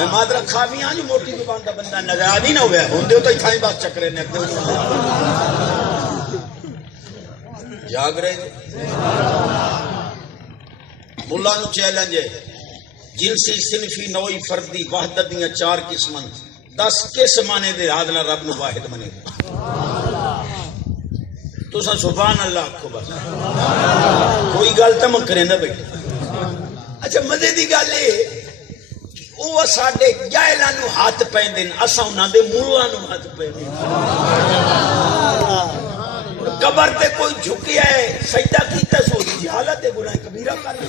میں مادر کھاوی ہاں جو موٹی زبان کا بندہ نظر آدھی نہ ہوئے ہوں دیو تو اتھائی بات چکرے نے جاگ رہے ملا نو چیلنج ہے جنسی صنفی نوئی فردی وحدت دیاں 4 قسماں 10 قسمانے دے آدھنا رب نو واحد منے تو سا سبحان اللہ کو بس کوئی گل تم کرے نہ بیٹھا اچھا مزے دی گل ہے وہ ساڈے جاہلاں نو ہاتھ پیندے اساں انہاں دے مولاں نو ہاتھ پیندے قبر تے کوئی جھکیا ہے سجدہ کیتا سو جہالت گناہ کبیرہ کر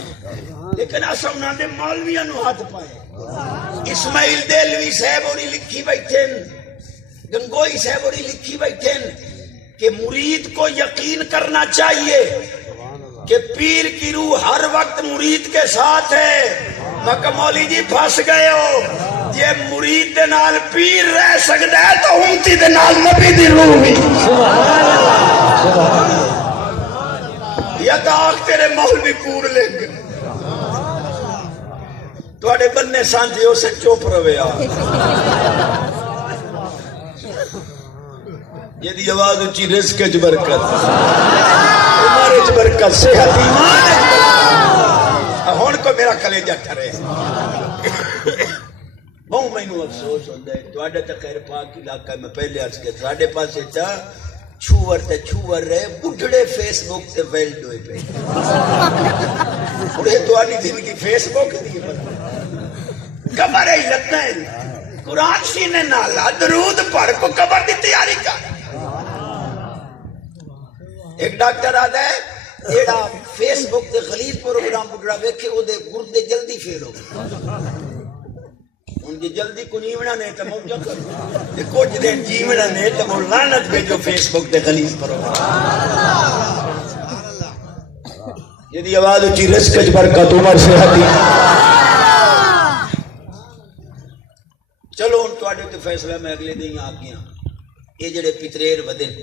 لیکن اساں انہاں دے مولویاں نو ہاتھ پائے اسماعیل دہلوی صاحب اور لکھی بیٹھے گنگوئی صاحب اور لکھی بیٹھے کہ مرید کو یقین کرنا چاہیے کہ پیر کی روح ہر وقت مرید کے ساتھ ہے مکہ مولی جی پھنس گئے ہو یہ مرید دے نال پیر رہ سکتا ہے تو امتی دے نال نبی دی روح بھی یا داغ تیرے مولوی کور لے گئے توڑے بننے سانجے اسے چوپ روے یہ دی آواز اچھی رزق اچ برکت عمر اچ برکت صحت ایمان اچ برکت ہون کو میرا کلیجہ ٹھرے بہت میں نو افسوس ہوندہ ہے تو آڈا تا خیر پاک علاقہ میں پہلے عرض کے ساڑھے پاس تا چھوور رہے بڑھڑے فیس بک تے ویلڈ ہوئے پہ بڑھے تو آنی دن کی فیس بک دی کمر ہی لگنا ہے قرآن سینے نالا درود پڑھ کو کمر دی تیاری کا ایک ڈاکٹر آدھا ہے ایڈا فیس بک دے غلیظ پروگرام بڑھڑا ویکھے وہ دے گردے جلدی فیل ہو ان کی جلدی کو نیمنا نہیں تو موجہ کرو کچھ دن جیمنا نہیں تو وہ لعنت بھیجو فیس بک دے غلیظ پروگرام یہ دی آواز اچھی رزق اچ برکت عمر صحتی چلو ان تو آڈے تو فیصلہ میں اگلے دیں آگیاں یہ جڑے پتریر ودن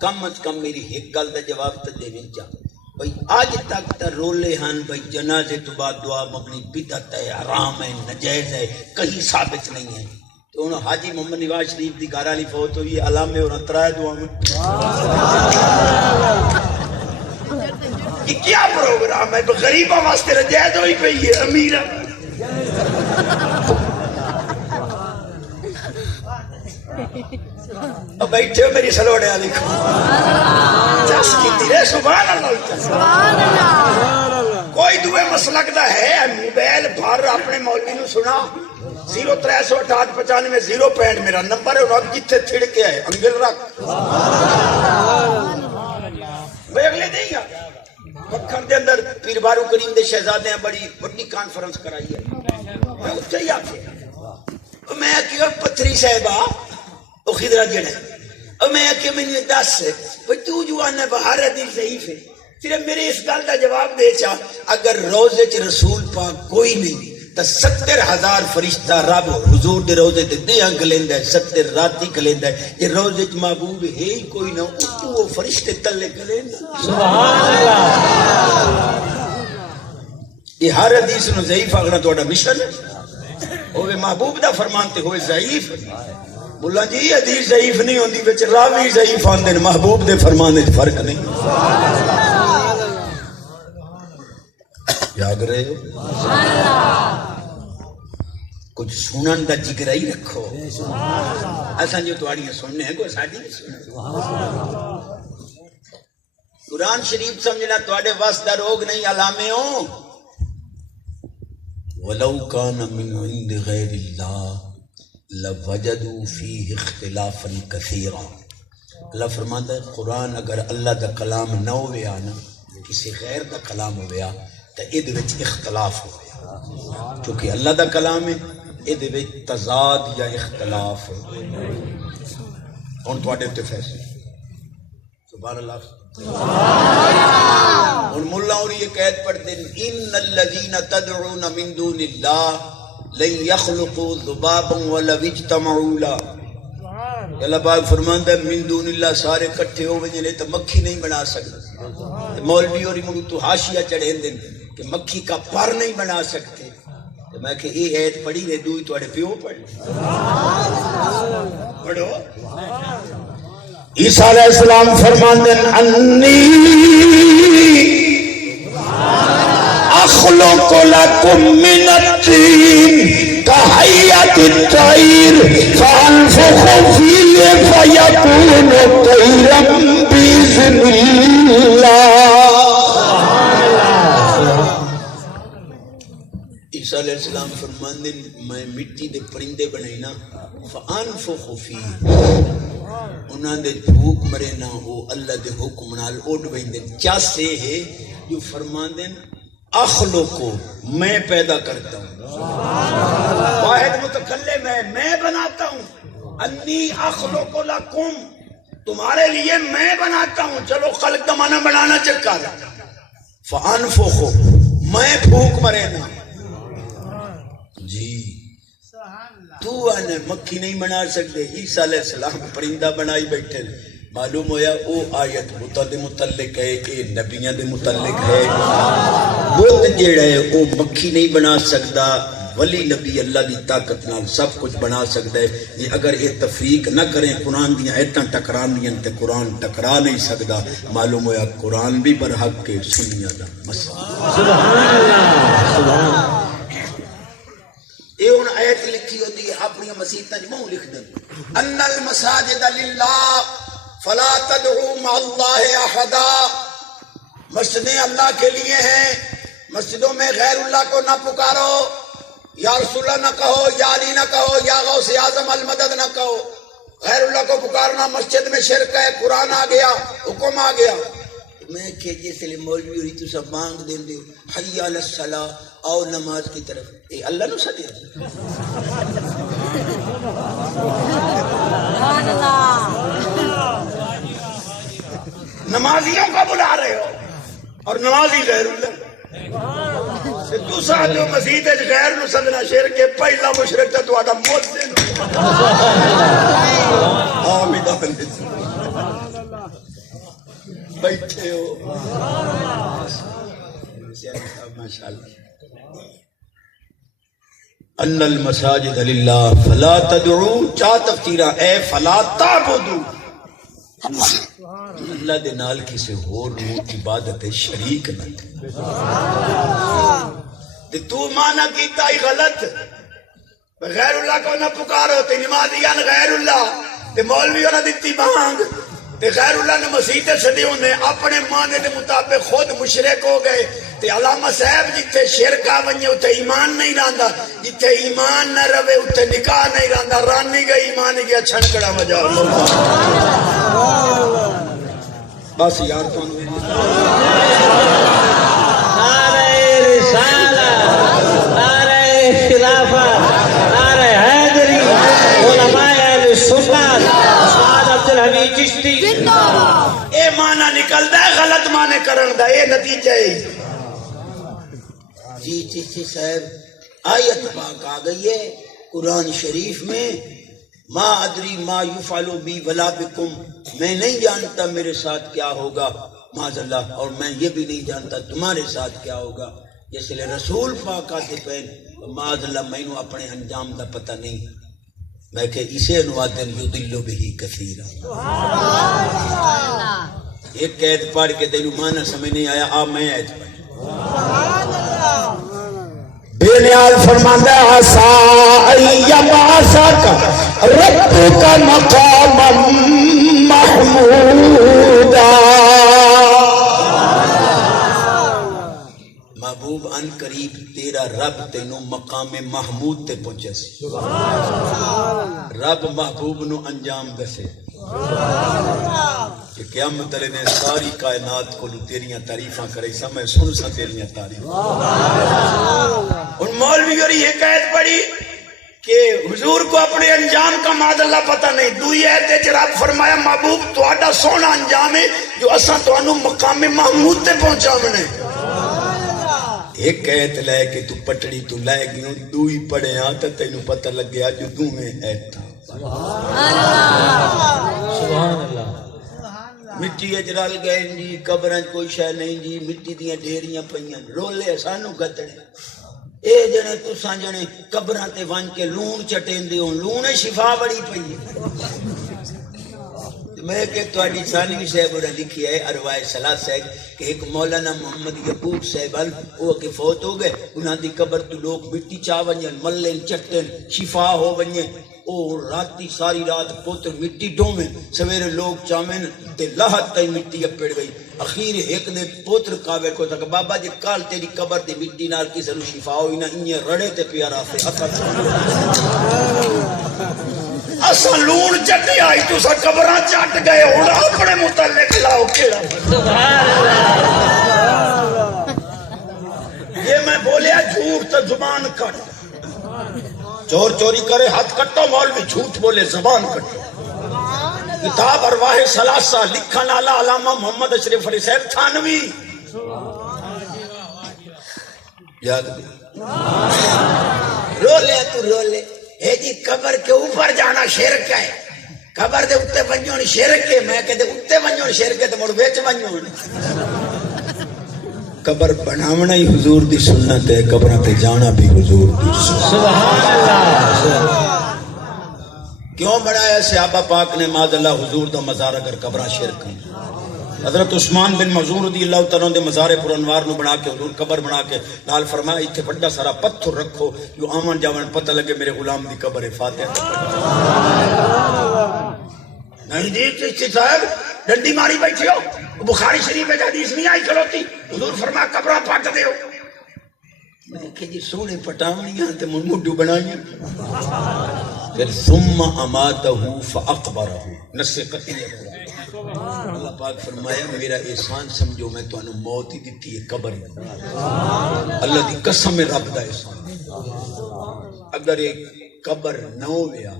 کم از کم میری ایک گل دا جواب تا دے ونچا بھئی آج تک تا رولے ہن بھئی جنازے تو بعد دعا مبنی بدعت ہے حرام ہے نجائز ہے کہیں ثابت نہیں ہے تو انہوں حاجی محمد نواز شریف دی گھر والی فوت ہوئی علامے اور اترائے دعا میں یہ کیا پروگرام ہے غریبہ واسطے نجائز ہوئی پئی ہے امیرہ اب بیٹھے ہو میری سلوڑے علی کو چس کی تیرے سبحان اللہ کوئی دوے مسلک دا ہے موبیل بھر اپنے مولوی نو سنا 036895 0 پینٹ میرا نمبر ہے رب جتھے تھڑ کے آئے انگل رکھ بھئی اگلے دیں گا مکھن دے اندر پیر بارو کریم دے شہزادے ہیں بڑی بڑی کانفرنس کرائی ہے میں اچھا ہی آکے میں کیا پتھری صاحبہ وہ خدرہ جڑے اور میں کہ میں نے دس بھئی تو جو آنا بہار حدیث ضعیف ہے پھر میرے اس گل کا جواب دے چاہ اگر روزے چ رسول پاک کوئی نہیں تو 70,000 فرشتہ رب حضور دے روزے تے دیاں گلیندہ ہے 70 راتی گلیندہ ہے یہ روزے چ محبوب ہے ہی کوئی نہ تو وہ فرشتے تلے گلیندہ سبحان اللہ یہ ہر حدیث نو ضعیف اگنا تو اڈا مشن ہے ہوئے محبوب دا فرمانتے ہوئے ضعیف بولا جی حدیث ضعیف نہیں ہوندی وچ راوی ضعیف آندے محبوب دے فرمانے فرق نہیں یاد رہے ہو کچھ سنن دا جگر ہی رکھو ایسا جو تواڑیاں سننے ہیں کوئی ساڑھی نہیں سننے قرآن شریف سمجھنا تواڑے واسطہ روگ نہیں علامے ہوں وَلَوْ كَانَ مِنْ عِنْدِ غَيْرِ اللَّهِ لَوَجَدُوا فِيهِ اخْتِلَافًا كَثِيرًا اللہ فرماتا ہے قرآن اگر اللہ دا کلام نہ ہویا نا کسی غیر دا کلام ہویا تو ادھ وچ اختلاف ہویا چونکہ اللہ دا کلام ہے ادھ وچ تضاد یا اختلاف ان تو آڈے تے فیصلے سبحان اللہ ان ملا اور یہ قید پڑھتے ہیں ان الذین تدعون من دون اللہ لن يخلقوا ذبابا ولو اجتمعوا له اللہ پاک فرماندا ہے من دون اللہ سارے اکٹھے ہو وجے تو مکھی نہیں بنا سکتے مولوی اور مولو تو حاشیہ چڑھے دیں کہ مکھی کا پر نہیں بنا سکتے میں کہ یہ ایت پڑھی نے دوئی تواڈے پیو پڑھ پڑھو عیسیٰ علیہ السلام فرماندے انی اخلق لکم من الطین کہیت الطیر فانفخ فیہ فیکون طیرا بإذن اللہ. عیسیٰ علیہ السلام فرماندے میں مٹی دے پرندے بنائی نا فانفخ فیہ انہاں دے بھوک مرے نہ وہ اللہ دے حکم نال اڑ ویندے چاسے ہے جو فرماندے اخلقو میں پیدا کرتا ہوں واحد متکلم ہے میں بناتا ہوں انی اخلق لکم تمہارے لیے میں بناتا ہوں چلو خلق کا معنی بنانا چکا فانفخ میں بھوک مرے نہ جی تو آنے مکھی نہیں بنا سکتے عیسیٰ علیہ السلام پرندہ بنائی بیٹھے معلوم ہویا او آیت بت دے متعلق ہے اے نبیاں دے متعلق ہے بت جیڑا ہے او مکھی نہیں بنا سکتا ولی نبی اللہ دی طاقت نال سب کچھ بنا سکتا ہے جی اگر یہ تفریق نہ کریں قرآن دیاں ایتاں ٹکران دیاں تے قرآن ٹکرا نہیں سکتا معلوم ہویا قرآن بھی برحق کے سنیاں دا مسئلہ سبحان اللہ سبحان اللہ. یہ ان آیت لکھی ہوتی ہے اپنی مسیحتاں جمعوں لکھ دیں ان المساجد للہ فلا تدعو مع اللہ احدا مسجدیں اللہ کے لیے ہیں مسجدوں میں غیر اللہ کو نہ پکارو یا رسول اللہ نہ کہو یا علی نہ کہو یا غوث اعظم المدد نہ کہو غیر اللہ کو پکارنا مسجد میں شرک ہے قرآن آ گیا حکم آ گیا میں کہ جس لئے مولوی ہوئی تو سب مانگ دیں دے حی علی الصلاۃ آؤ نماز کی طرف اے اللہ نو سدیا نمازیوں کا بلا رہے ہو اور نمازی غیر اللہ دوسرا جو مسجد غیر نو سدنا شرک کے پہلا مشرک تے تہاڈا مؤذن آمین بیٹھے ہو ماشاءاللہ ان المساجد للہ فلا تدعو چا تفسیرہ اے فلا تعبدو اللہ دے نال کسی اور نو عبادت شریک نہ تے تو مانا کیتا ہی غلط غیر اللہ کو نہ پکارو تے نمازیان غیر اللہ تے مولویوں نہ دیتی بانگ تے غیر اللہ نے مسیح صدیوں نے اپنے معنی دے مطابق خود مشرک ہو گئے تے علامہ صاحب جتھے شرک آ ونجے اتھے ایمان نہیں رہندا جتھے ایمان نہ رہے اتھے نکاح نہیں رہندا رانی گئی ایمان گیا چھنکڑا وجا بس یار تو نعرہ رسالت نعرہ خلافت نعرہ حیدری علماء اہل سنت استاد عبدالحمید چشتی اے معنی نکلدا ہے غلط معنی کرن دا اے نتیجہ ہے جی چشتی صاحب آیت پاک آ گئی ہے قرآن شریف میں ما ادری ما یفعل بی ولا بکم میں نہیں جانتا میرے ساتھ کیا ہوگا معاذ اللہ اور میں یہ بھی نہیں جانتا تمہارے ساتھ کیا ہوگا جس لئے رسول پاک آتے پہن معاذ اللہ میں نے اپنے انجام دا پتہ نہیں میں کہ اسے نواتن یدلو بہی کثیرا ایک قید پڑھ کے تینو معنی سمجھ نہیں آیا آپ میں آیت پڑھ بینیال فرماندہ عسا ایبعثک ربک مقاما محمودا محبوب ان قریب تیرا رب تینو مقام محمود تے پہنچے سی رب محبوب نو انجام دسے کہ قیامت علیہ نے ساری کائنات کو تیریاں تعریفاں کرے سا میں سن سا تیریاں تعریفاں ان مولوی اور یہ قید پڑی کہ حضور کو اپنے انجام کا معاذ اللہ پتہ نہیں دوئی ایت ہے رب فرمایا محبوب تو آڈا سونا انجام ہے جو اساں تو انو مقام محمود تے پہنچا منے ایک ایت لے کے تو پٹڑی تو لے گئے دوئی پڑے ہاں تا تینو پتہ لگ گیا جو دو میں ایت تھا سبحان اللہ مٹی اجرال گئے جی قبریں کوئی شے نہیں جی مٹی دیاں ڈھیریاں پئیاں رولے سانو گتڑے اے جنے تساں جنے قبراں تے ون کے لون چٹیندے ہو لون شفا بڑی پئی میں کہ تواڈی ثانوی صاحب نے لکھی ہے اروائے ثلاث ہے کہ ایک مولانا محمد یعقوب صاحب وہ کہ فوت ہو گئے انہاں دی قبر تو لوگ مٹی چا ونجن ملن چٹن شفا ہو ونجے او راتی ساری رات پوتر مٹی ڈومیں سویرے لوگ چامن تے لاہت تے مٹی اپڑ گئی اخیر ایک نے پوتر کاوے کو تک بابا جی کال تیری قبر دی مٹی نال کسے نو شفا ہوئی نہ انہیں رڑے تے پیارا سے اسا لون چٹی آئی تو سا قبراں چٹ گئے ہن اپنے متعلق لاؤ کیڑا سبحان اللہ یہ میں بولیا جھوٹ تو زبان کٹ چور چوری کرے ہاتھ کٹو مولوی جھوٹ بولے زبان کٹو کتاب ارواح ثلاثہ لکھن والا علامہ محمد اشرف علی صاحب تھانوی یاد رو لے تو رو لے اے جی قبر کے اوپر جانا شرک ہے قبر دے اتے ونجون شرک ہے میں کہتے اتے ونجون شرک ہے تو مڑ وچ ونجون قبر بناونا ہی حضور دی سنت ہے قبراں تے جانا بھی حضور دی سنت سبحان اللہ کیوں بنایا صحابہ پاک نے معاذ اللہ حضور دا مزار اگر قبراں شرک ہیں حضرت عثمان بن مظعون رضی اللہ تعالیٰ دے مزار پر انوار نو بنا کے حضور قبر بنا کے نال فرمایا ایتھے بڑا سارا پتھر رکھو جو آمن جاون پتہ لگے میرے غلام دی قبر ہے فاتحہ نہیں جی چشتی صاحب ڈنڈی ماری بیٹھے ہو بخاری شریف میں حدیث نہیں آئی کھلوتی حضور فرمایا قبراں پٹ دے ہو میں کہ جی سونے پٹاونیاں تے مڈو بنائیاں پھر ثم اماتہ فاقبرہ نص قطعی ہے اللہ پاک فرمایا میرا احسان سمجھو میں تو انہوں موت ہی دیتی ہے قبر اللہ دی قسم رب دا احسان اگر ایک قبر نہ ہویا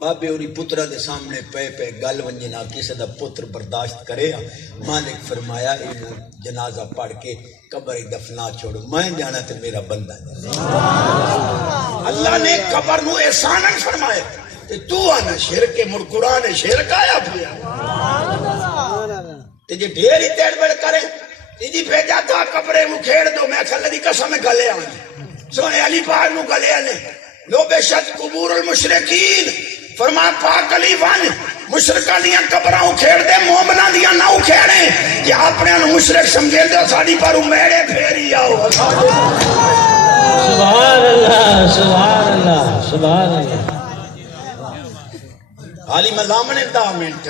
بابے اوری پترہ دے سامنے پے گل ونجے نہ کسی دا پتر برداشت کرے مالک فرمایا انہوں جنازہ پڑھ کے قبر دفنا چھوڑو میں جانا تے میرا بندہ اللہ نے قبر نو احسان فرمایا تو آنا شرک مڑ قرآن شرک آیا پھیا تجھے ڈھیر ہی تیڑ بڑھ کرے تجھے بھیجا تھا قبرے مو کھیڑ دو میں اللہ دی قسم گلے آنے سونے علی پاک نو گلے آنے لو بے شک قبور المشرکین فرما پاک علی وان مشرکہ دیاں قبراں کھیڑ دے مومنہ دیاں نہ کھیڑے کہ اپنے انو مشرک سمجھے دے ساڑی پر میرے پھیری آؤ سبحان اللہ سبحان اللہ سبحان اللہ حالی میں لامن اندامنٹ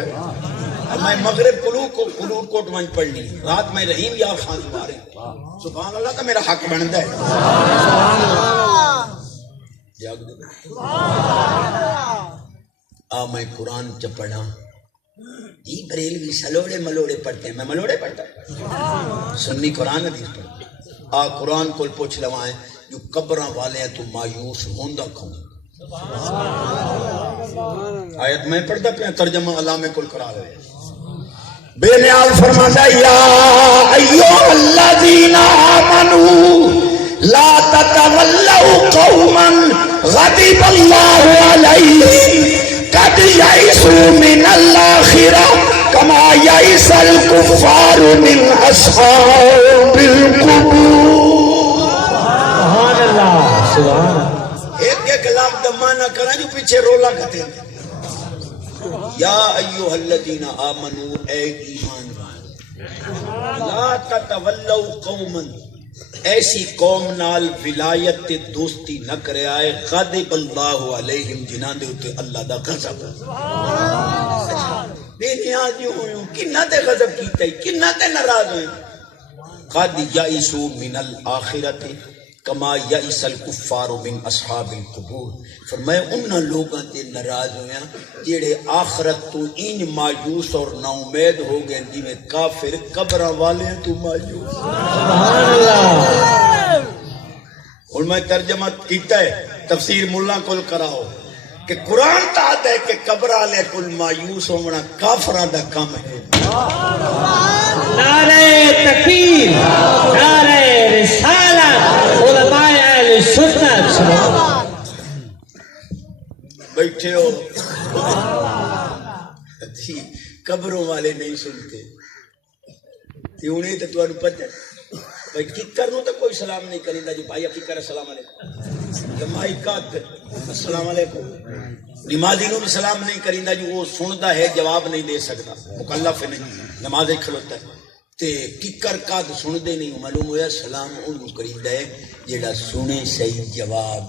میں مغرب قلور کوٹ ونج پڑھنی رات میں رحیم یا خان دوارے سبحان اللہ کا میرا حق بنتا ہے جاگ دے میں قرآن چ پڑھا جی بریلوی سلوڑے ملوڑے پڑھتے ہیں میں ملوڑے پڑھتا سنی قرآن حدیث پڑھتا قرآن کو پوچھ لوائیں جو قبراں والے ہیں تو مایوس ہوندہ کھوں آیت میں پڑھتا پہ ترجمہ علامہ کل کرا رہے بے نیاز فرماتا یا ایوہ الذین آمنوا لا تتولوا قوما غضب اللہ علیہم قد یئسوا من الآخرہ کما یئس الکفار من اصحاب القبور سبحان اللہ سبحان اللہ ایک لام دمانہ کرنا جو پیچھے رولا کہتے ہیں یا ایوہ الذین آمنوا اے ایمان لا تتولوا قوما ایسی قوم نال ولایت دوستی نہ کرے آئے غضب اللہ علیہم جنان دے ہوتے اللہ دا غضب بے نیاز جو ہوئے کنہ تے غضب کیتا ہے کنہ تے ناراض ہوئے قد یئسوا من الآخرت کما یئس الکفار من اصحاب القبور فرمایا انہاں لوگاں تے ناراض ہویا جڑے آخرت تو ان مایوس اور نا امید ہو گئے جی میں کافر قبراں والے تو مایوس سبحان اللہ اور میں ترجمہ کیتا ہے تفسیر ملا کل کراؤ کہ قرآن تحت ہے کہ قبر والے کل مایوس ہونا کافراں دا کام ہے نعرہ تکبیر نعرہ رسالت علماء اہل سنت بیٹھے ہو جی قبروں والے نہیں سنتے انہیں تو تمہیں پتہ بھائی ککر نو تو کوئی سلام نہیں کریندا جو بھائی ککر السلام علیکم جمائی کا السلام علیکم نمازی نو بھی سلام نہیں کریندا جو وہ سندا ہے جواب نہیں دے سکتا مکلف نہیں نماز کھلوتا ہے تے ککر کا سن دے نہیں معلوم ہویا سلام انہوں کریندا ہے جیڑا سنے صحیح جواب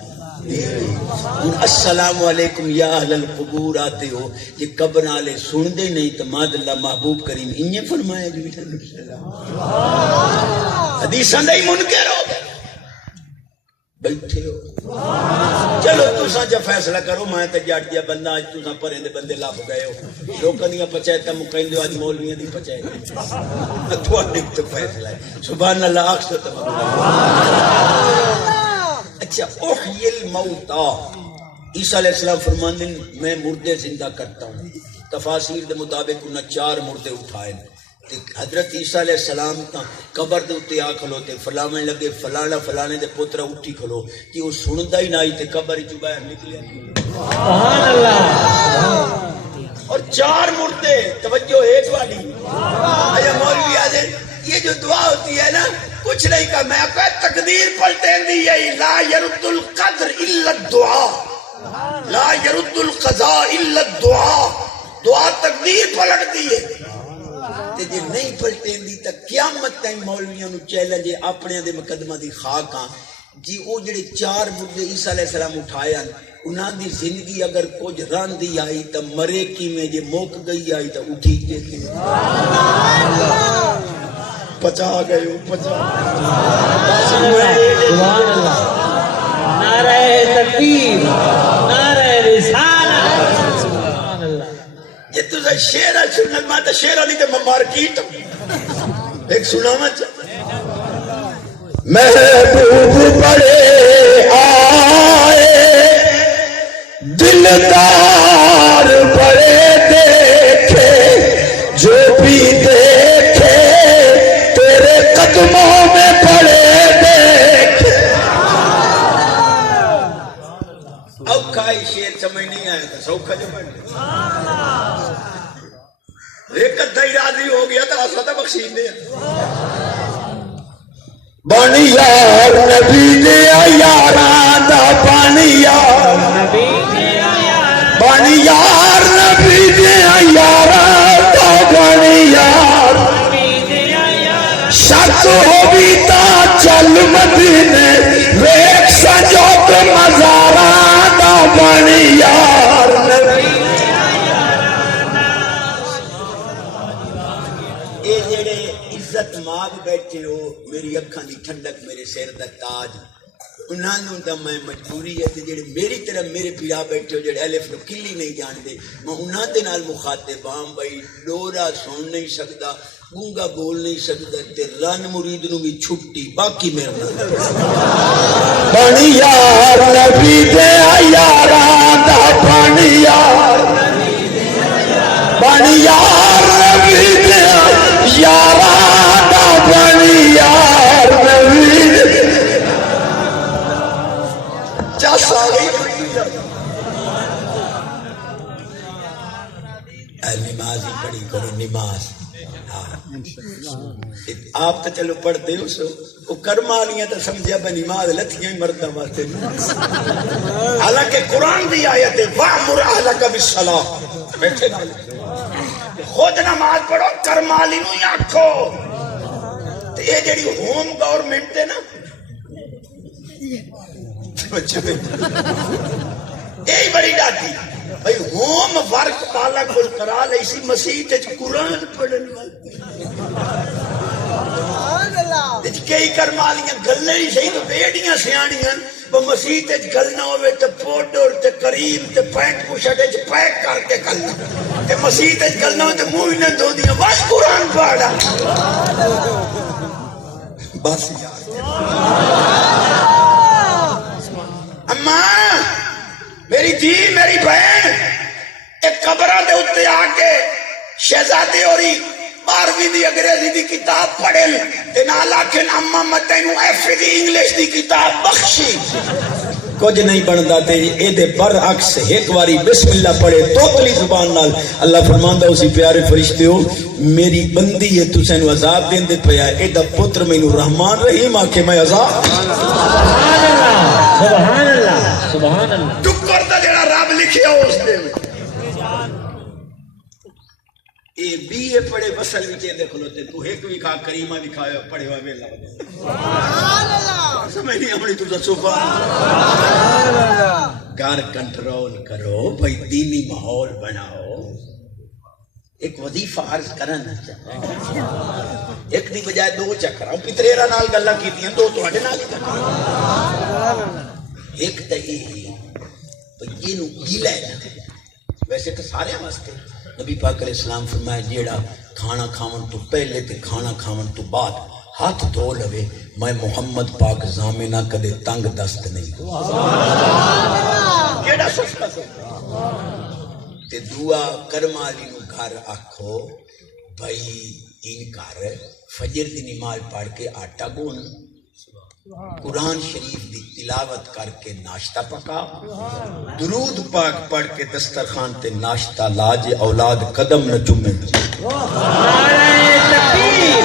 السلام علیکم یا اہل القبور آتے ہو یہ قبر والے سن دے نہیں تو ماد اللہ محبوب کریم انہیں فرمایا جو حدیثاں دے منکر ہو بیٹھے ہو چلو تساں جا فیصلہ کرو میں تے جٹ دیا بندہ اج تساں پرے دے بندے لب گئے ہو لوکاں دیاں پچایتاں مکیندے اج مولویاں دی پچایت تواڈے تے فیصلہ ہے سبحان اللہ اکس تے اچھا احیی الموتا عیسیٰ علیہ السلام فرماندے میں مردے زندہ کرتا ہوں تفاسیر دے مطابق انہاں 4 مردے اٹھائے حضرت عیسیٰ علیہ السلام تا قبر دے اتے آ کھلوتے فلاویں لگے فلانا فلانے دے پتر اٹھی کھلو کہ وہ سندا ہی نہ آئی تے قبر چ باہر نکلیا سبحان اللہ اور 4 مردے توجہ ہے تواڈی اے مولوی آدھے یہ جو دعا ہوتی ہے نا کچھ نہیں کہا میں کہا تقدیر پلٹیں دی ہے لا يرد القدر الا الدعاء لا يرد القضاء الا الدعاء دعا تقدیر پلٹ دی ہے تے جے نہیں پلٹیں دی تا قیامت تائیں مولویاں نو چیلنج ہے اپنے دے مقدمہ دی خاک ہاں جی او جڑے 4 مردے عیسیٰ علیہ السلام اٹھائے ہیں انہاں دی زندگی اگر کچھ رن دی آئی تا مرے کی میں جے موک گئی آئی تا اٹھی گئی پچا گئے ہو پچا سبحان اللہ نعرہ تکبیر نعرہ رسالت سبحان اللہ یہ تو شیرہ سنن میں تو شیرہ نہیں تو مارکیٹ ایک سناما محبوب بڑے آئے دلدار بڑے دیکھے جو بھی دیکھے تیرے قدموں میں پڑے دیکھے اوکھا ہی شیر سمجھ نہیں آیا تھا سوکھا جو بڑھ ایک ادھائی راضی ہو گیا تو آسا تھا بخشین دیا بانی یار نبی دیا یاران دا بانی یار بانی یار نبی دیا یاران دا بانی یار شک ہو بھی تا چل مدینے ویک سجوت مزاران دا بانی یار نبی اے جڑے عزت ماغ بیٹھے ہو میری اکھاں دی ٹھنڈک میرے سر دا تاج انہاں نوں تے میں مجبوری ہے تے جڑے میری طرف میرے پیرا بیٹھے ہو جڑے الف نو کلی نہیں جاندے میں انہاں دے نال مخاطب ہاں بھائی ڈورا سن نہیں سکدا گونگا بول نہیں سکدا تے رن مرید نو بھی چھٹی باقی میرے نال بانی یار نبی دے یاراں دا بانی یار بانی یار نبی دے یاراں دا بانی یار نبی جس آگئی نماز ہی پڑھی کرو نماز آپ تو چلو پڑھتے ہو سو وہ کرمالیاں تو سمجھا بہ نماز لتھیاں ہی مردہ واسطے حالانکہ قرآن دی آیت ہے وَأْمُرْ أَهْلَكَ بِالصَّلَاةِ بیٹھے نہ خود نماز پڑھو کرمالی نو ہی آکھو تو یہ جڑی ہوم گورنمنٹ ہے نا یہی بڑی ڈاٹی بھئی ہوم ورک بالا کل کرا لے اسی مسیح تے قرآن پڑھن والے کئی کرمالیاں گلنے ہی صحیح تو بیڑیاں سیاڑیاں وہ مسیح تے گلنا ہوئے تے پوڈر تے کریم تے پینٹ پوشٹ تے پیک کر کے گلنا تے مسیح تے گلنا ہوئے تے موہی نہ دو دیا بس قرآن پڑھا بس اماں میری دھی میری بہن ایک قبرہ دے اتے آکے شہزادی ہوری 12ویں دی انگریزی دی کتاب پڑھن تے نال آکھن اماں میں تینوں ایف دی انگلش دی کتاب بخشی کچھ نہیں بنتا تے اے دے برعکس ایک واری بسم اللہ پڑھے توتلی زبان نال اللہ فرماندا اسی پیارے فرشتے ہو میری بندی ہے تساں نو عذاب دیندے پیا اے دا پتر مینوں رحمان رحیم آکھے میں عذاب سبحان اللہ سبحان اللہ سبحان اللہ ٹکر دا جڑا رب لکھیا اس دے اے بی اے پڑھے بسل وچ دے کھلوتے تو ایک بھی کھا کریمہ دکھایا پڑھے ہوا ویلا سبحان اللہ سمجھ نہیں آوڑی تو دسو سبحان اللہ گھر کنٹرول کرو بھائی دینی ماحول بناؤ ایک وظیفہ عرض کرنا چاہتا ایک دی بجائے دو چکر پتریرا نال گلاں کیتیاں دو تواڈے نال ایک تے یہ نو گیلا ہے ویسے تو سارے واسطے نبی پاک علیہ السلام فرمایا جیڑا کھانا کھاون تو پہلے تے کھانا کھاون تو بعد ہاتھ دھو لوے میں محمد پاک زامنہ کدے تنگ دست نہیں کیڑا سستا تے دعا کرما علی نو گھر آکھو بھائی ان کر فجر دی نماز پڑھ کے آٹا گون قرآن شریف دی تلاوت کر کے ناشتہ پکا درود پاک پڑھ کے دسترخوان تے ناشتہ لاج اولاد قدم نہ چومے نعرہ تکبیر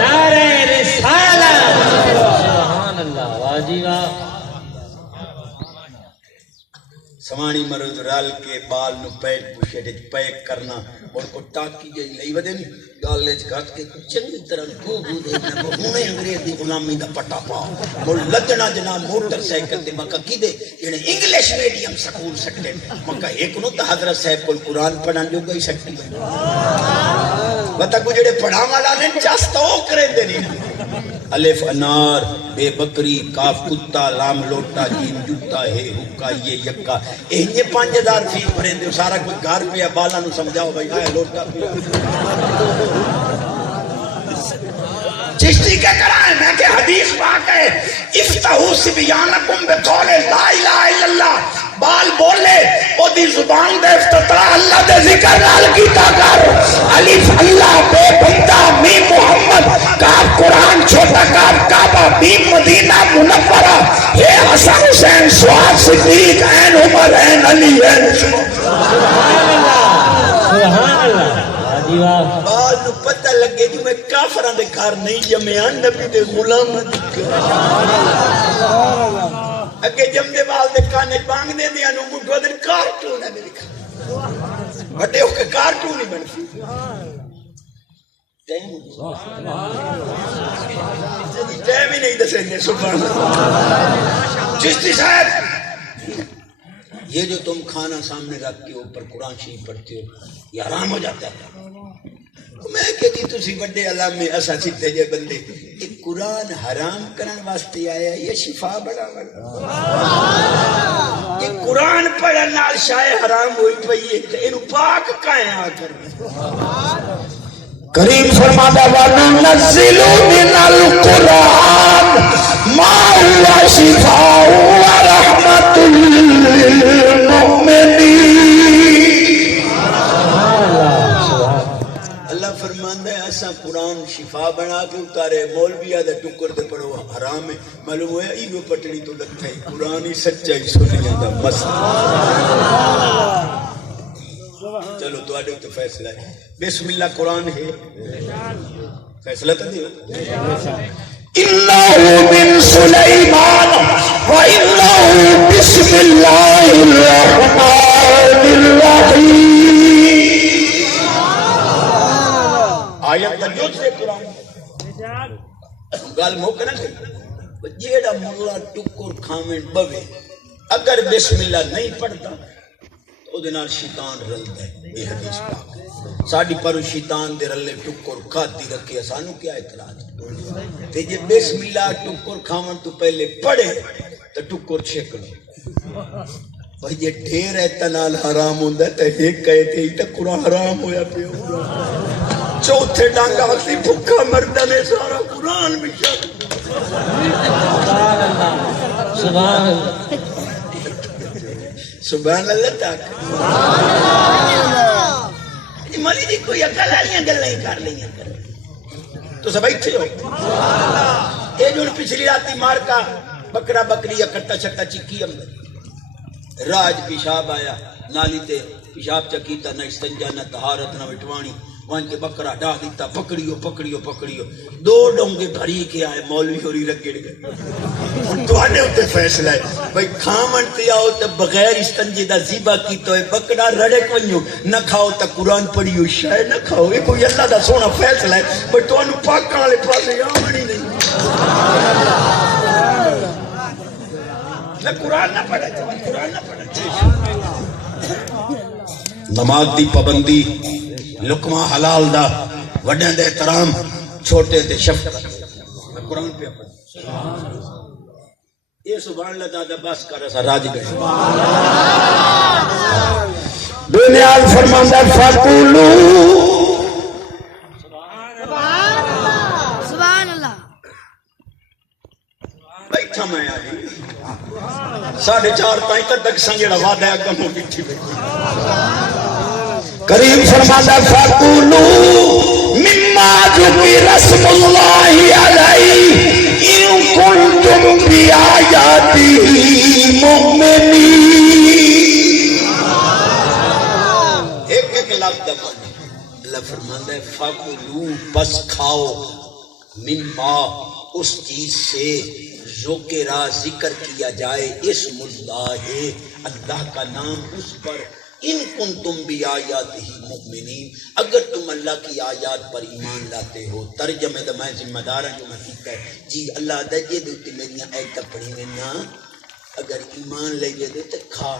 نعرہ رسالت سبحان اللہ واجی واہ سوانی مرد رل کے بال نو پیٹ پوشے پیک کرنا اور کو ٹاکی جائی لئی ودے نہیں گالے چکات کے چنگی طرح گو دیکھنا ہونے انگریز دی غلامی دا پٹا پاؤ مول لدنا جناب موٹر سائیکل دے مکہ کی دے جنہیں انگلیش میڈیم سکول سکتے مکہ ایک نو تا حضرت صاحب کو قرآن پڑھان جو گئی سکتی بتا کو جڑے پڑھا والا نے چاستہ ہو کریں دے نہیں الف انار بے بکری کاف کتا لام لوٹا جیم جوتا ہے حکا یہ یکا یہ 5000 فیس بھریں دے سارا کوئی گھر پہ بالا نو سمجھاؤ بھائی آئے لوٹا پہ چشتی کیا کرائے میں کہ حدیث پاک ہے افتحو سبیانکم بقول لا الہ الا اللہ بال بولے او دی زبان دے افتتاح اللہ دے ذکر نال کیتا کر الف اللہ بے بندہ میم محمد کاف قرآن چھوٹا کاف کعبہ میم مدینہ منورہ اے حسن حسین سواد صدیق این عمر این علی این سبحان اللہ واجی واہ بال نو پتہ لگے جو میں کافران دے کار نہیں جمعیاں نبی دے غلام اگے جم دے بال دے کانے بانگ دے دیا نو مٹھو دن کارٹون ہے میرے کھا بڑے ہو کے کارٹون ہی بنسی ٹائم ہی نہیں دسیں گے سبحان اللہ چشتی صاحب یہ جو تم کھانا سامنے رکھتے ہو اوپر قرآن شریف پڑھتے ہو یہ حرام ہو جاتا ہے میں کہتی تسی بڑے علامے ایسا چھتے جے بندے ایک قرآن حرام کرن واسطے آیا یہ شفا بڑا بڑا یہ قرآن پڑھن نال شائع حرام ہوئی پئی ہے انہوں پاک کائیں آ کر کریم فرماتا وَنُنَزِّلُ مِنَ الْقُرْآنِ مَا هُوَ شِفَاءٌ وَرَحْمَةٌ لِّلْمُؤْمِنِينَ فرماندہ ہے ایسا قرآن شفا بنا کے اتارے مولوی آدھا ٹکر دے پڑھو حرام ہے معلوم ہوا ایو پٹڑی تو لگتا ہے قرآن ہی سچائی سنیا دا مسئلہ چلو تو آڈے تو فیصلہ ہے بسم اللہ قرآن ہے فیصلہ تو دیو اِنَّهُ مِن سُلَيْمَانَ وَإِنَّهُ بِسْمِ اللَّهِ الرَّحْمَنِ الرَّحِيمِ آیت تجود سے قرآن گال موقع نہ کہ جیڑا مولا ٹکر کھامن بوے اگر بسم اللہ نہیں پڑھتا تو دنال شیطان رلد ہے یہ حدیث پاک ساڑھی پر شیطان دے رلے ٹکر کھاتی رکھے سانو کیا اعتراض تے جے بسم اللہ ٹکر کھامن تو پہلے پڑھے تو ٹکر چھکلو بھائی یہ ڈھیر ہے تنال حرام ہوندہ ہے تو ایک کہتے ہی تو قرآن حرام ہویا پہ چوتھے ڈانگا اکلی بھکا مردہ نے سارا قرآن بھی شاید سبحان اللہ سبحان اللہ سبحان اللہ تاک مالی جی کوئی اکل آلیاں گل نہیں کر لیاں کر تو سب ایتھے ہو یہ جو پچھلی راتی مار کا بکرا بکری یا کٹا چھٹا چکی اندر راج پیشاب آیا نالی تے پیشاب چکیتا نہ استنجا نہ طہارت نہ وٹوانی وہاں کے بکرا ڈا دیتا پکڑیو پکڑیو پکڑیو 2 ڈونگے بھری کے آئے مولوی ہوری رگڑ گئے تو آنے ہوتے فیصلہ ہے بھئی کھامن تے آؤ تا بغیر استنجے دا زیبہ کی تو ہے بکرا رڑے کنیو نہ کھاؤ تا قرآن پڑھیو شاید نہ کھاؤ یہ کوئی اللہ دا سونا فیصلہ ہے بھئی تو انہوں پاکاں والے پاسے آمنی نہیں نہ قرآن نہ پڑھا چاہاں قرآن نہ پڑھا چاہاں نماز دی پابندی لقمہ حلال دا وڈیں دے احترام چھوٹے دے شفقت قرآن پہ اپنے یہ سبحان اللہ دادا بس کر ایسا راج گئے بنیاد فرماندہ فَقُولُوا سبحان اللہ بیٹھا میں آئی 4:30 تائیں تک سنگیڑا وعدہ ہے اگم ہو بیٹھی کریم فرماتا فَقُولُوا مِمَّا ذُكِرَ اسْمُ اللَّهِ عَلَيْهِ إِن كُنتُمْ بِآيَاتِهِ مُؤْمِنِينَ ایک لفظ دبانی اللہ فرماتا ہے فَقُولُوا بس کھاؤ مِمَّا اس چیز سے ذکرہ ذکر کیا جائے اسم اللہ اللہ کا نام اس پر ان کنتم بھی آیاتہ مؤمنین اگر تم اللہ کی آیات پر ایمان لاتے ہو ترجمے دا میں ذمہ دار ہوں جو میں کہتا ہے جی اللہ دجے دوتی میری ایتہ پڑھی میں نا اگر ایمان لے جے دے تو کھا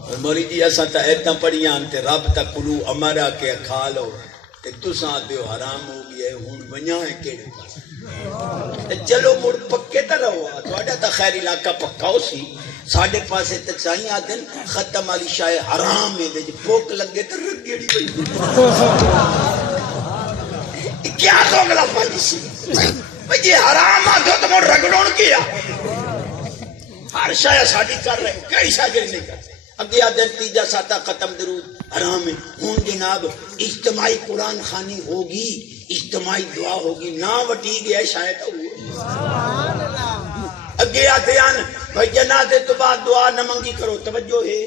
اور مولی جی ایسا تا ایتہ پڑھی آنتے رب تا کلو امرا کے کھا لو تو ساتھ دیو حرام ہو گیا ہے ہون بنیا ہے کیڑے پاس چلو مڑ پکے تا رہو تو آڈا تا خیر علاقہ پکاؤ سی ساڑھے پاسے تک سائیں آدن ختم علی شاہ حرام ہے دے پوک لگے تو رگیڑی بھئی کیا تو اگلا پالیسی بھئی یہ حرام آدھو تو مڑ رگڑون کیا ہر شاہ ساڑھی کر رہے ہیں کئی شاہ گری نہیں کرتے اگے آدن تیجا ساتا ختم درود حرام ہے ہون جناب اجتماعی قرآن خانی ہوگی اجتماعی دعا ہوگی نہ وٹی گیا شاید اگے آتے آن بھائی جنازے تو بعد دعا نہ منگی کرو توجہ ہے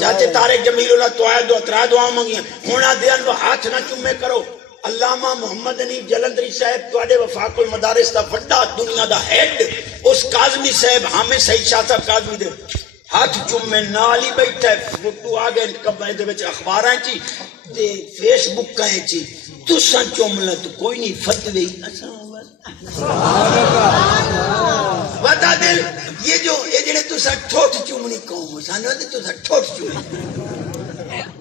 چاچے تارے جمیل اللہ تو آئے دعا ترا دعا منگی ہونا دیان وہ ہاتھ نہ چمے کرو علامہ محمد حنیف جلندری صاحب توڑے وفاق المدارس دا بڑا دنیا دا ہیڈ اس کاظمی صاحب حامد سعید شاہ صاحب کاظمی دے ہاتھ چمے نالی بیٹھا ہے فوٹو آگئے کبھائیں دے بچے اخباراں چی دے فیس بک کہیں چی تو سن چوملا تو کوئی نہیں فتوی بتا دل یہ جو یہ جڑے تو سا ٹھوٹ چومنی قوم سانو دے تو سا ٹھوٹ چومنی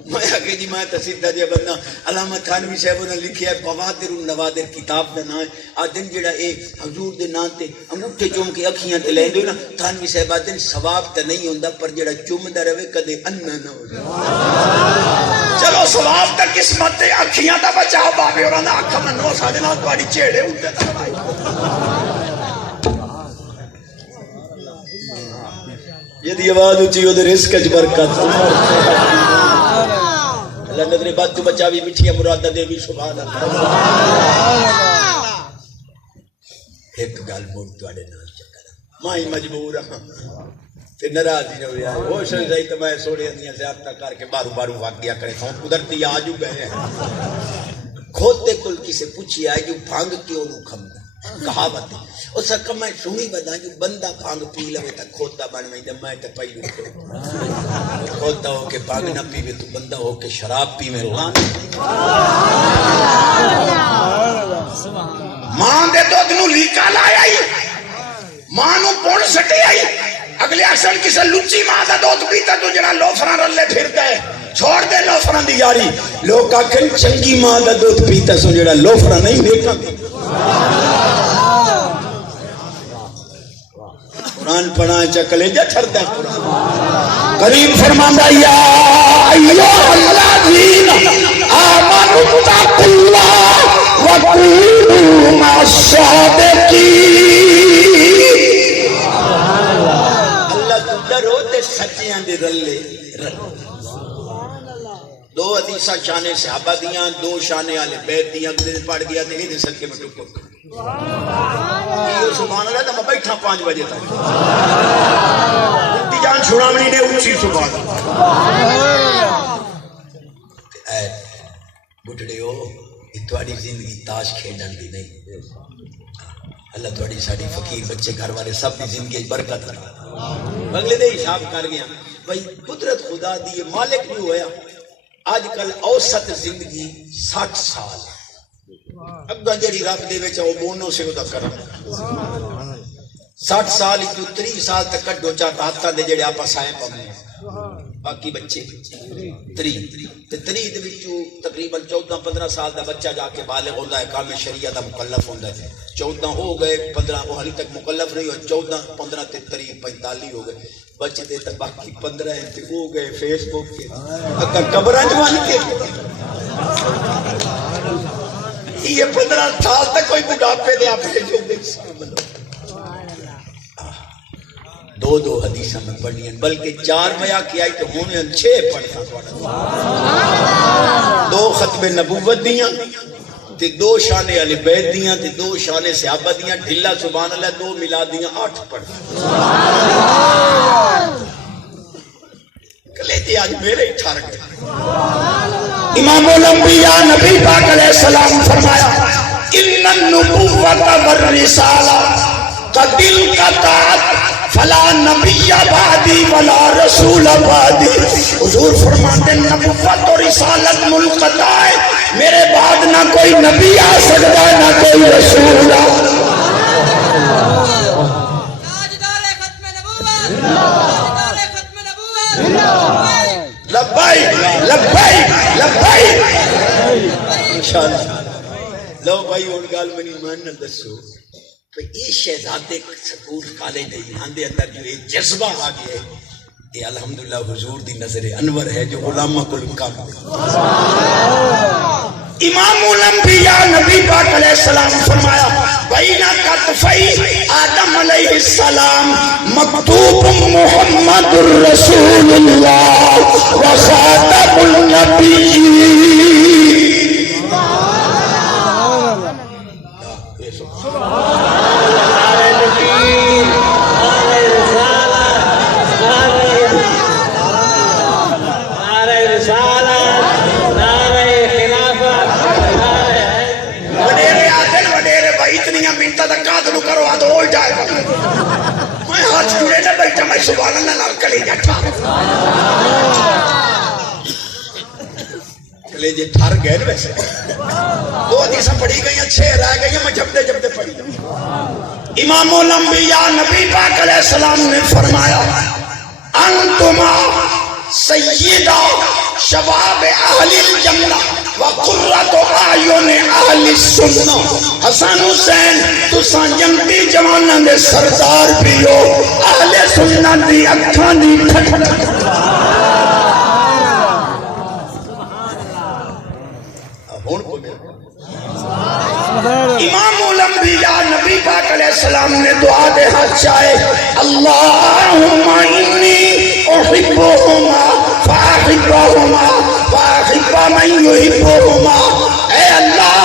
میں آگے جی میں تصیدہ دیا بندہ علامہ تھانوی صاحب نے لکھیا ہے بوادر النوادر کتاب دا نام آدن جڑا اے حضور دے نام تے انگوٹھے چوم کے اکھیاں تے لیندے نا تھانوی صاحب آدن ثواب تے نہیں ہوندا پر جڑا چومدا رہے کدے انا نہ ہو چلو ثواب تے قسمت تے اکھیاں دا بچاؤ بابے اور نہ اکھ منو ساڈے نال تواڈی چیڑے اونتے تے بھائی یہ دی آواز اونچی او دے رزق وچ برکت اللہ نظر بات تو بچا بھی مٹھیا مرادہ دے بھی سبحان اللہ ایک گال موڑ تو آڑے نال چکر مائی مجبور ہاں تے ناراضی نہ ہویا وہ شاید رہی تو میں سوڑے اندیاں زیادتہ کر کے بارو بارو واق گیا کرے تھا قدرتی آجو گئے ہیں کھوتے کل کسے پوچھی آئے جو بھانگ کیوں نو کھمدا کہاوت ہے اس کا میں سنی بدا جو بندہ بھانگ پی لوے تا کھوتا بن میں میں تے پہلو کھوتا ہو کے بھانگ نہ پیوے تو بندہ ہو کے شراب پی میں ماں دے دودھ نو لیکا لایا ہی ماں نو پون سٹی آئی اگلے اکثر کسے لچی ماں دا دودھ پیتا تو جڑا لوفران رلے پھر گئے چھوڑ دے لوفران دی یاری لوگ آکھن چنگی ماں دا دودھ پیتا سو جڑا لوفران نہیں دیکھا قرآن پڑھا چکلے جا چھڑتا قرآن کریم فرماندہ یا ایوہ الذین آمنوا اتقوا اللہ وکونوا مع الصادقین اللہ تو ڈرو تے سچیاں دے رلے دو حدیثہ شانے صحابہ دیاں دو شانے آلے بیت دیاں پڑھ گیا تے یہ صدقے میں ٹکو یہ سبحان اللہ تو میں بیٹھا 5 بجے تک بڈی جان چھڑامنی نے اچھی سبحان اللہ اے بڈھڑے ہو یہ تھوڑی زندگی تاش کھیلن دی نہیں اللہ تھوڑی ساڑی فقیر بچے گھر والے سب کی زندگی برکت بنگلے دے حساب کر گیا بھائی قدرت خدا دی مالک بھی ہویا آج کل اوسط زندگی 60 سال اگا جڑی رب دے وچ او بونو سے ادا کرم 60 سال تو 30 سال تک کڈو چا ہاتھاں دے جڑے آپس آئے پنے باقی بچے 30 تے 30 دے وچوں تقریبا 14-15 سال دا بچہ جا کے بالغ ہوندا ہے کام شریعت دا مکلف ہوندا ہے 14 ہو گئے 15 وہ حال تک مکلف نہیں ہوئے 14 15 تے 30 45 ہو گئے بچے دے تک باقی 15 ہیں تے ہو گئے فیس بک کے اکا قبراں جوان کے یہ 15 سال تک کوئی بڑھاپے دے آپ کے جو دو حدیثاں میں پڑھنی ہیں بلکہ 4 بیاں کی آئی تو ہونے 6 پڑھتا 2 ختم نبوت دیاں تے 2 شان اہل بیت دیاں تے 2 شان صحابہ دیاں ڈھلا سبحان اللہ 2 میلاد دیاں 8 پڑھتا کلے جی آج میرے ٹھار گئے امام الانبیاء نبی پاک علیہ السلام فرمایا ان النبوت والرسالہ قدل قطعت فلا نبی بعدی ولا رسول بعدی حضور فرماتے ہیں نبوت اور رسالت منقطع ہے میرے بعد نہ کوئی نبی آ سکتا نہ کوئی رسول لبیک لبیک لبیک انشاءاللہ لو بھائی ان گال منی مان نہ دسو تو یہ شہزادے سکول کالج ایمان دے اندر جو ایک جذبہ آ گیا ہے یہ الحمدللہ حضور دی نظر انور ہے جو علامہ کل کام امام الانبیاء نبی پاک علیہ السلام فرمایا بین کتفی آدم علیہ السلام مکتوب محمد الرسول اللہ وخاتم النبیین سبحان اللہ نال کلے جا کلے جے ٹھر گئے ویسے 2 حدیثاں پڑھی گئی 6 رہ گئی میں جبتے جبتے پڑھی امام الانبیاء نبی پاک علیہ السلام نے فرمایا انتما سیدہ شباب اہل الجنہ وقرۃ اعین اہل السنہ حسن حسین تساں جنتی جواناں دے سردار بھی ہو اہل سنت دی اکھاں دی ٹھٹھ امام الانبیاء نبی پاک علیہ السلام نے دعا دے ہاتھ چاہے اللہم انی احبہما فاحبہما فاحب من یحبہما اے اللہ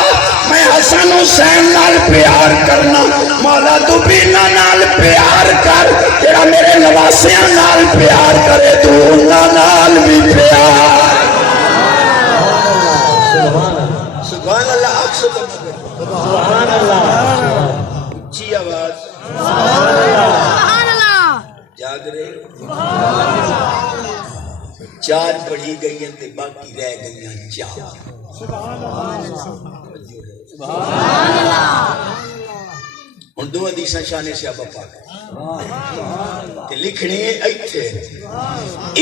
میں حسن حسین نال پیار کرنا مولا تو بینا نال پیار کر تیرا میرے نواسیاں نال پیار کرے تو انہاں نال بھی پیار سبحان اللہ سبحان اللہ اچھی آواز سبحان اللہ جاگ رہے 4 پڑھی گئی ہیں تے باقی رہ گئی ہیں 4 سبحان اللہ ہن 2 حدیثاں شان صحابہ پاک تے لکھنے ایتھے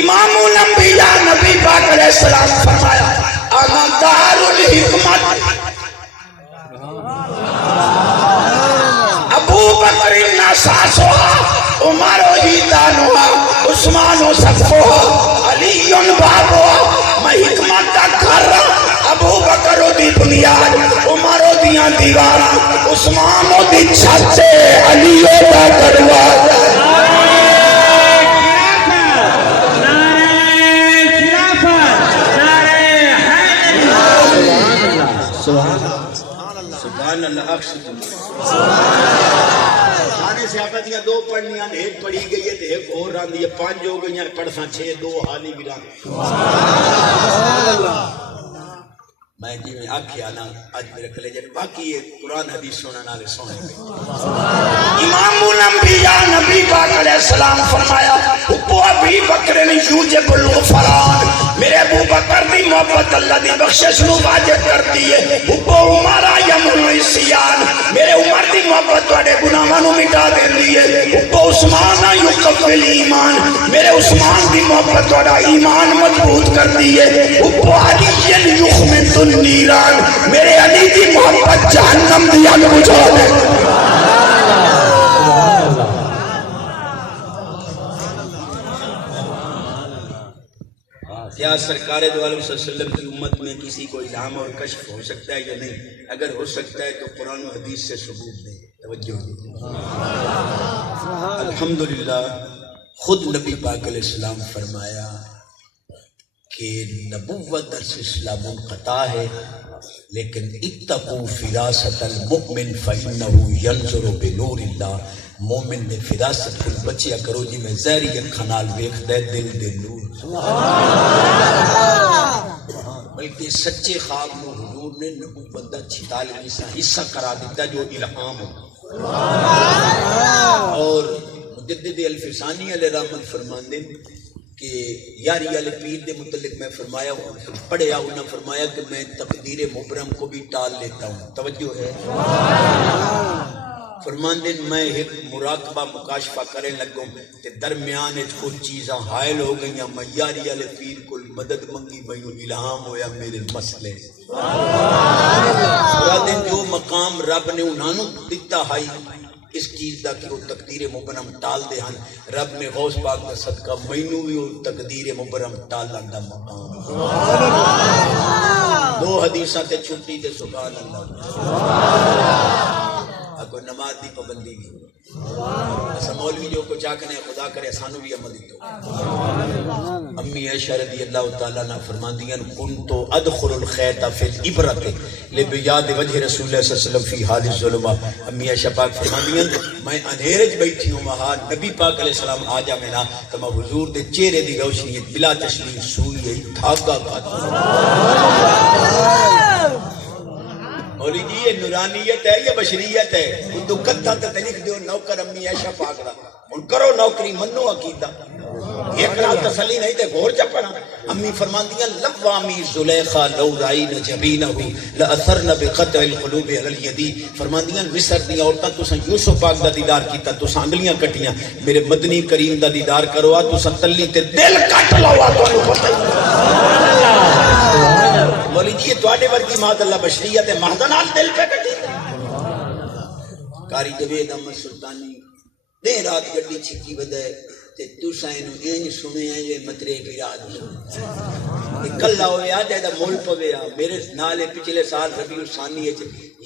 امام الانبیاء نبی پاک علیہ السلام فرمایا انا دار الحکمت ابو بکر ناساسوہا عمر ہیدانوہا عثمان و صفوہا علی بابوہا میں حکمت کا گھر ابو بکر دی بنیاد عمر دیاں دیوارا عثمان دی چھت علی دا دروازہ سبحان اللہ دو پڑھنیاں نے ایک پڑھی گئی ہے ایک اور راندی ہے 5 ہو گئی ہیں پڑھساں 6 2 حالی بھی راندی میں جی میں آکھیا نا آج میرے کلیجے باقی یہ قرآن حدیث سننا نالے سونے گئے امام الانبیاء نبی پاک علیہ السلام فرمایا ابو ابی بکر یوجب الغفران میرے ابو بکر دی محبت اللہ دی بخشش نو واجب کر دیئے ابو عمر یمن السیان میرے عمر دی محبت واڑے گناہاں نو مٹا دے دیئے ابو عثمان یقبل ایمان میرے عثمان دی محبت واڑا ایمان مضبوط کر دیئے ابو علی یخمد النیران میرے علی دی محبت جہنم دی آگ بجھا دے کیا سرکار دو علیہ وسلم کی امت میں کسی کو الہام اور کشف ہو سکتا ہے یا نہیں؟ اگر ہو سکتا ہے تو قرآن و حدیث سے ثبوت دیں توجہ دیں الحمدللہ خود نبی پاک علیہ السلام فرمایا کہ نبوت در سے اسلام منقطع ہے لیکن اتقوا فراست المؤمن فإنه ينظر بنور اللہ مومن نے فراست کو بچیا کرو جی میں زہری اکھنال ویکھ دے دل دے نور بلکہ سچے خواب نو حضور نے نبوت دا 46 حصہ کرا دیتا جو الہام ہو اور مجدد الفسانی علیہ رحمت فرماندے کہ یاری علی پیر دے متعلق میں فرمایا پڑھیا انہوں نے فرمایا کہ میں تقدیر مبرم کو بھی ٹال لیتا ہوں توجہ ہے فرماندے میں ایک مراقبہ مکاشفہ کرے لگوں تے درمیان کچھ چیزاں حائل ہو گئیں میں یاری علی پیر کو مدد منگی میں الہام ہویا میرے مسئلے فرماندے جو مقام رب نے انہوں دیتا ہائی اس چیز دا کہ وہ تقدیر مبرم ٹال دے ہن رب نے غوث پاک دا صدقہ مینوں بھی وہ تقدیر مبرم ٹالن دا مقام 2 حدیثاں تے چھٹی تے سبحان اللہ کوئی نماز دی پابندی نہیں ایسا مولوی جو کو چاکنے خدا کرے سانو بھی عمل دیتو امی عائشہ رضی اللہ تعالیٰ نے فرماندیاں کنتو ادخل الخیط فی العبرت لبیاد وجہ رسول اللہ صلی اللہ علیہ وسلم فی حال الظلمہ امی عائشہ پاک فرماندیاں میں اندھیرج بیٹھی ہوں وہاں نبی پاک علیہ السلام آجا میں نا کہ میں حضور دے چہرے دی روشنی بلا تشریح سوئی ہے دھاگا مولی جی یہ نورانیت ہے یا بشریت ہے اردو کتھا تے لکھ دیو نوکر امی عائشہ پاک دا ان کرو نوکری منو عقیدہ ایک نال تسلی نہیں تے غور چپنا امی فرماندیاں لوامی زلیخا لو رائن جبینہو لأثرن بقطع القلوب علی الیدی فرماندیاں مصر دی عورتاں تساں یوسف پاک دا دیدار کیتا تساں انگلیاں کٹیاں میرے مدنی کریم دا دیدار کرو تساں تلی تے دل کٹ لو تانوں پتہ مولی جی تو آڈے ورگی ماد اللہ بشریت ہے مہدنال دل پہ کٹی کاری جوید احمد سلطانی دیں رات گڑی چھکی بدائے تے تو سائنو این سنے ہیں یہ مطرے کی رات کل ہوئے آ جائے دا مول پوے آ میرے نالے پچھلے سال ربیع الثانی ہے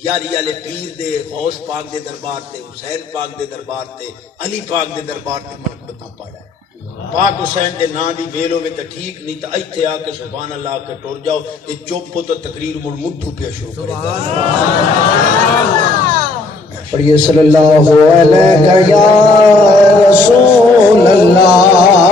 یاری علی پیر دے غوث پاک دے دربار تے حسین پاک دے دربار تے علی پاک دے دربار تے مرکبتاں پڑھا ہے پاک حسین دے نا دی ویلو میں تا ٹھیک نہیں تا ایتھے آ کے سبحان اللہ کے ٹور جاؤ تے چوپو تو تقریر مڑ مٹھو پہ شروع کرے گا پڑھیے صلی اللہ علیہ یا رسول اللہ